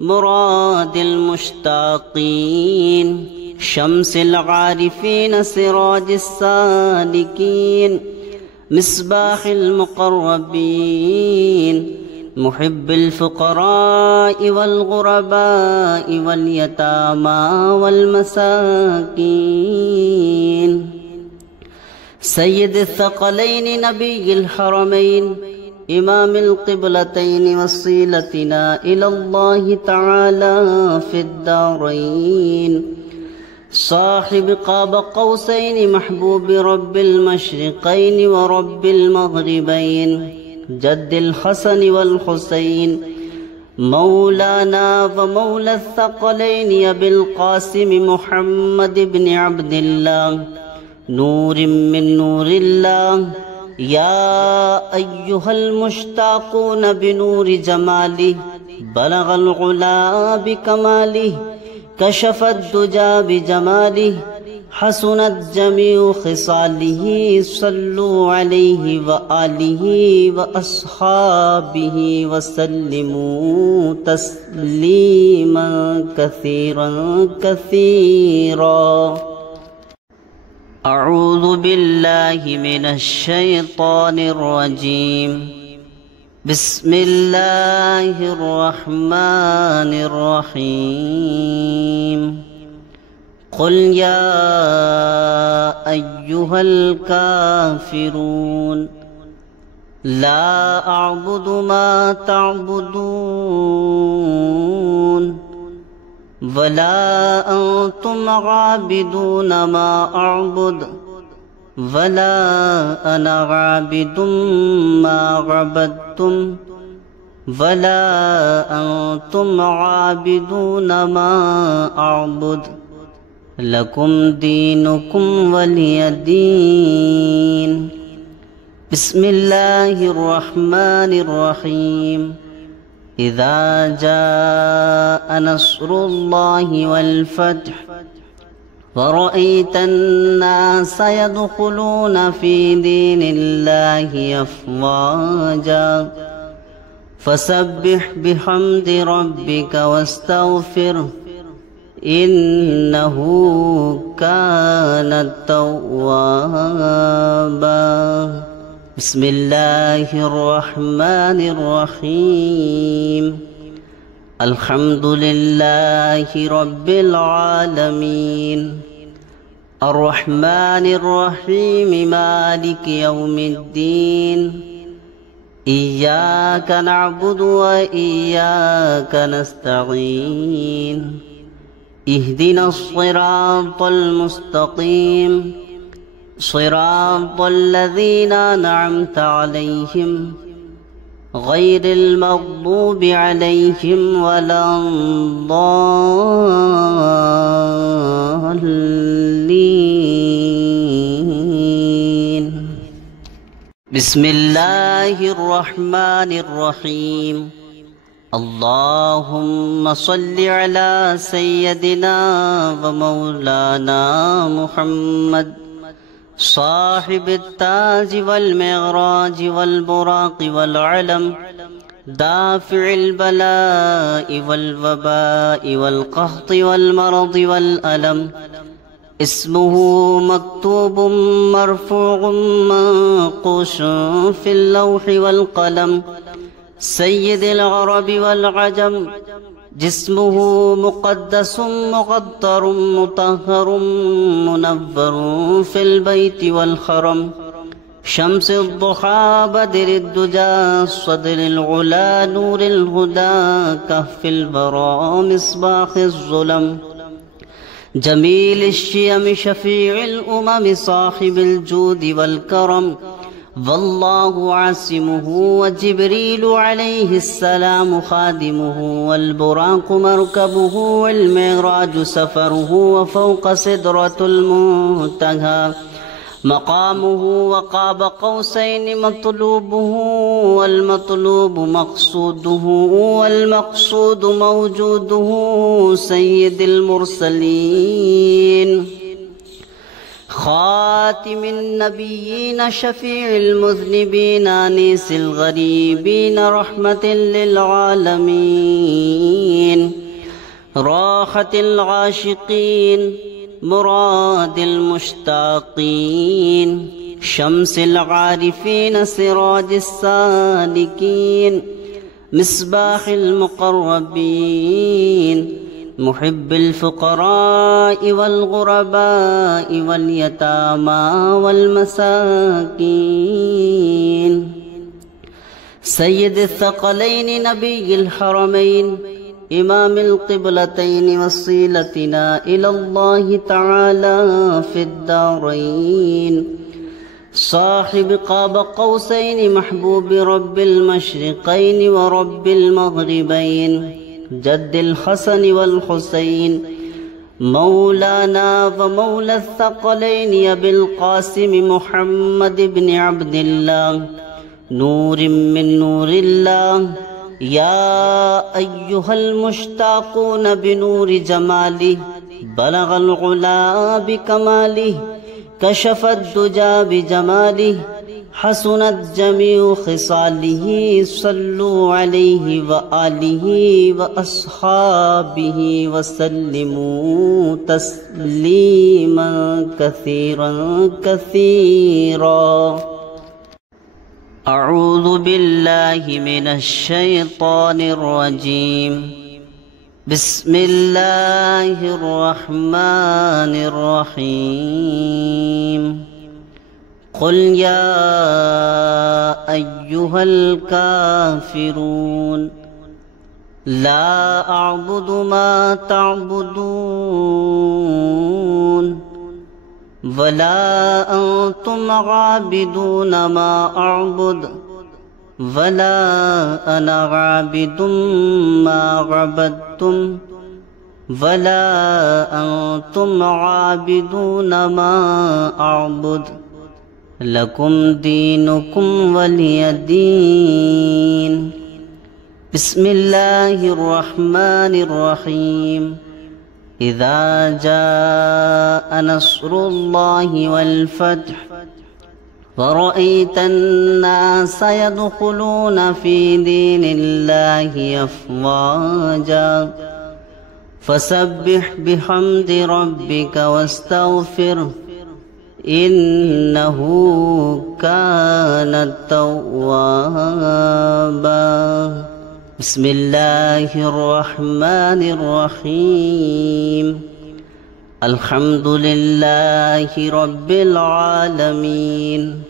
مراد المشتاقين شمس العارفين سراج السالكين مصباح المقربين محب الفقراء والغرباء واليتامى والمساكين سيد الثقلين نبي الحرمين إمام القبلتين وصيلتنا إلى الله تعالى في الدارين صاحب قاب قوسين محبوب رب المشرقين ورب المغربين جد الحسن والحسين مولانا ومولى الثقلين أبي القاسم محمد بن عبد الله نور من نور الله يا أيها المشتاقون بنور جماله بلغ العلا بكماله كشف الدجى بجماله حسنت جميع خصاله صلوا عليه وآله وأصحابه وسلموا تسليما كثيرا كثيرا. أعوذ بالله من الشيطان الرجيم. بسم الله الرحمن الرحيم. قل يا أيها الكافرون لا أعبد ما تعبدون ولا أنتم عابدون ما أعبد ولا أنا عابد ما عبدتم ولا أنتم عابدون ما أعبد لكم دينكم ولي دين. بسم الله الرحمن الرحيم. إذا جاء نصر الله والفتح ورأيت الناس يدخلون في دين الله أفواجا فسبح بحمد ربك واستغفره إنه كان توابا. بسم الله الرحمن الرحيم. الحمد لله رب العالمين الرحمن الرحيم مالك يوم الدين إياك نعبد وإياك نستعين اهدنا الصراط المستقيم صراط الذين أنعمت عليهم غير المغضوب عليهم ولا الضالين. بسم الله الرحمن الرحيم. اللهم صل على سيدنا ومولانا محمد صاحب التاج والمعراج والبراق والعلم دافع البلاء والوباء والقحط والمرض والألم اسمه مكتوب مرفوع منقوش في اللوح والقلم سيد العرب والعجم جسمه مقدس مقدر مطهر منور في البيت والحرم شمس الضحى بدر الدجى صدر العلا نور الهدى كهف البراء مصباح الظلم جميل الشيم شفيع الأمم صاحب الجود والكرم والله عاصمه وجبريل عليه السلام خادمه والبراق مركبه والمعراج سفره وفوق سدرة المنتهى مقامه وقاب قوسين مطلوبه والمطلوب مقصوده والمقصود موجوده سيد المرسلين خاتم النبيين شفيع المذنبين أنيس الغريبين رحمة للعالمين راحة العاشقين مراد المشتاقين شمس العارفين سراج السالكين مصباح المقربين محب الفقراء والغرباء واليتامى والمساكين سيد الثقلين نبي الحرمين إمام القبلتين وصيلتنا إلى الله تعالى في الدارين صاحب قاب قوسين محبوب رب المشرقين ورب المغربين جد الحسن والحسين مولانا ومولى الثقلين أبي القاسم محمد بن عبد الله نور من نور الله يا أيها المشتاقون بنور جماله بلغ العلا بكماله كشف الدجى بجماله حسنت جميع خصاله صلوا عليه وآله وأصحابه وسلموا تسليما كثيرا كثيرا. أعوذ بالله من الشيطان الرجيم. بسم الله الرحمن الرحيم. قل يا أيها الكافرون لا أعبد ما تعبدون ولا أنتم عابدون ما أعبد ولا أنا عابد ما عبدتم ولا أنتم عابدون ما أعبد لكم دينكم ولي دين. بسم الله الرحمن الرحيم. إذا جاء نصر الله والفتح ورأيت الناس يدخلون في دين الله أفواجا فسبح بحمد ربك واستغفره إنه كان توابا. بسم الله الرحمن الرحيم. الحمد لله رب العالمين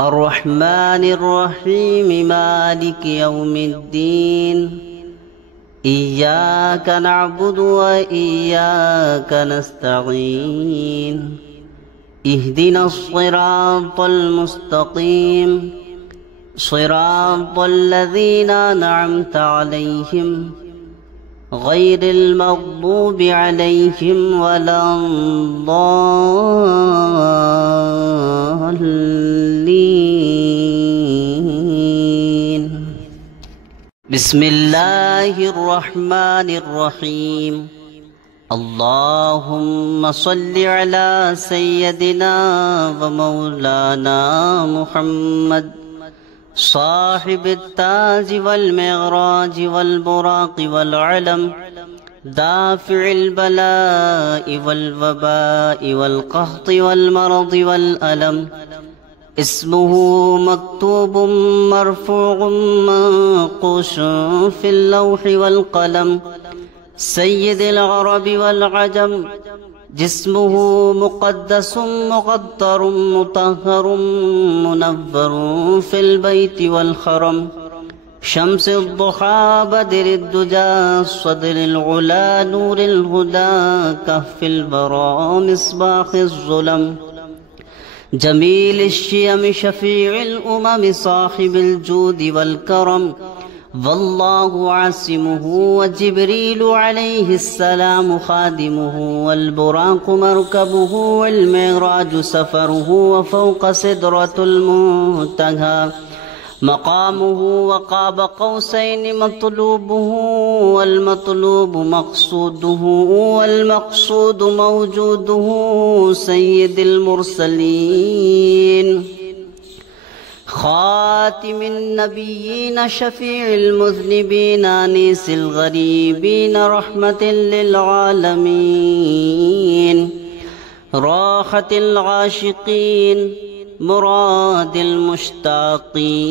الرحمن الرحيم مالك يوم الدين إياك نعبد وإياك نستعين اهدنا الصراط المستقيم صراط الذين أنعمت عليهم غير المغضوب عليهم ولا الضالين. بسم الله الرحمن الرحيم. اللهم صل على سيدنا ومولانا محمد صاحب التاج والمعراج والبراق والعلم دافع البلاء والوباء والقحط والمرض والألم اسمه مكتوب مرفوع منقوش في اللوح والقلم سيد العرب والعجم جسمه مقدس مقدر مطهر منور في البيت والحرم شمس الضحى بدر الدجى صدر العلا نور الهدى كهف البراء مصباح الظلم جميل الشيم شفيع الأمم صاحب الجود والكرم والله عاصمه وجبريل عليه السلام خادمه والبراق مركبه والمعراج سفره وفوق سدرة المنتهى مقامه وقاب قوسين مطلوبه والمطلوب مقصوده والمقصود موجوده سيد المرسلين خاتم النبيين شفيع المذنبين أنيس الغريبين رحمة للعالمين راحة العاشقين مراد المشتاقين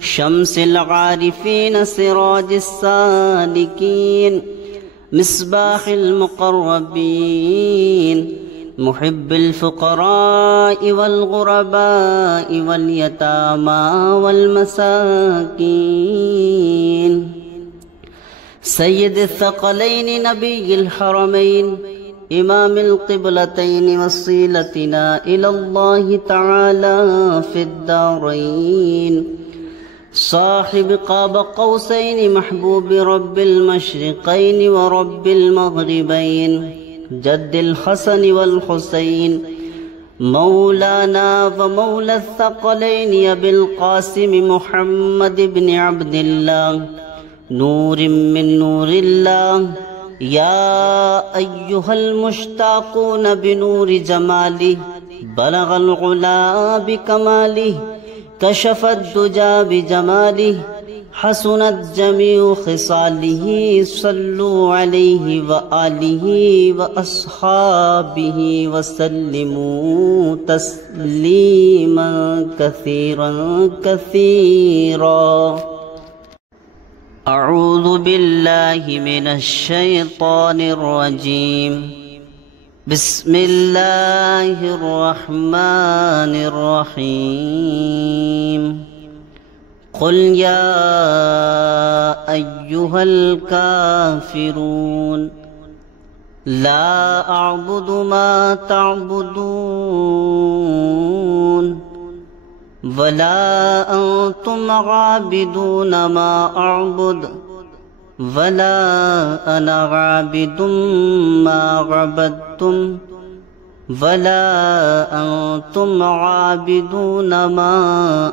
شمس العارفين سراج السالكين مصباح المقربين محب الفقراء والغرباء واليتامى والمساكين سيد الثقلين نبي الحرمين إمام القبلتين وصيلتنا إلى الله تعالى في الدارين صاحب قاب قوسين محبوب رب المشرقين ورب المغربين جد الحسن والحسين مولانا ومولى الثقلين أبي القاسم محمد بن عبد الله نور من نور الله يا أيها المشتاقون بنور جماله بلغ العلا بكماله كشف الدجى بجماله حسنت جميع خصاله صلوا عليه وآله وأصحابه وسلموا تسليما كثيرا كثيرا. أعوذ بالله من الشيطان الرجيم. بسم الله الرحمن الرحيم. قل يا أيها الكافرون لا أعبد ما تعبدون ولا أنتم عابدون ما أعبد ولا أنا عابد ما عبدتم ولا أنتم عابدون ما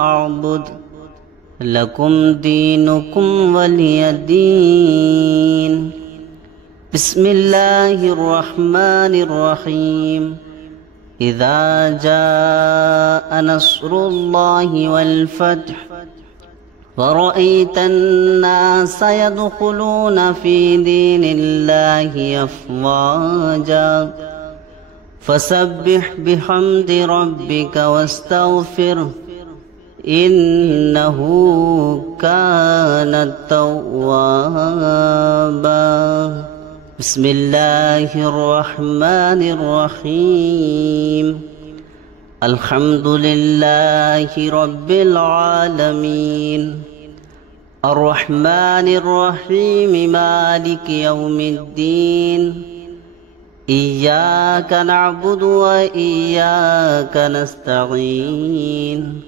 أعبد لكم دينكم ولي دين. بسم الله الرحمن الرحيم. إذا جاء نصر الله والفتح ورأيت الناس يدخلون في دين الله أفواجا فسبح بحمد ربك واستغفره إنه كان توابا. بسم الله الرحمن الرحيم. الحمد لله رب العالمين الرحمن الرحيم مالك يوم الدين إياك نعبد وإياك نستعين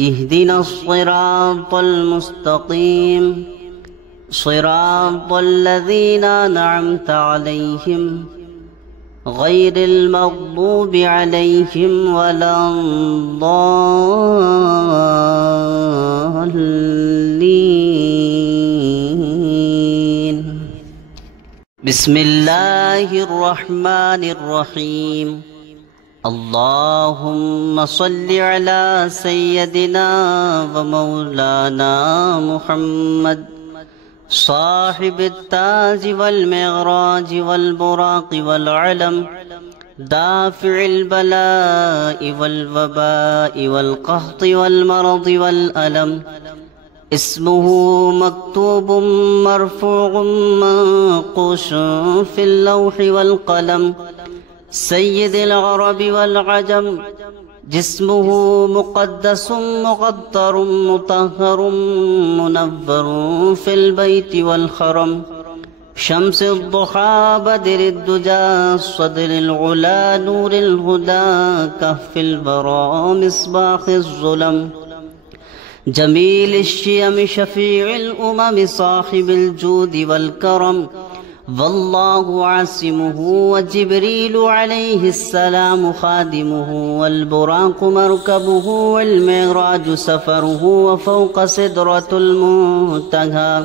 اهدنا الصراط المستقيم صراط الذين أنعمت عليهم غير المغضوب عليهم ولا الضالين. بسم الله الرحمن الرحيم. اللهم صل على سيدنا ومولانا محمد صاحب التاج والمعراج والبراق والعلم دافع البلاء والوباء والقحط والمرض والألم اسمه مكتوب مرفوع منقوش في اللوح والقلم سيد العرب والعجم جسمه مقدس مقدر مطهر منور في البيت والحرم شمس الضحى بدر الدجى صدر العلا نور الهدى كهف البراء مصباح الظلم جميل الشيم شفيع الأمم صاحب الجود والكرم والله عاصمه وجبريل عليه السلام خادمه والبراق مركبه والمعراج سفره وفوق سدرة المنتهى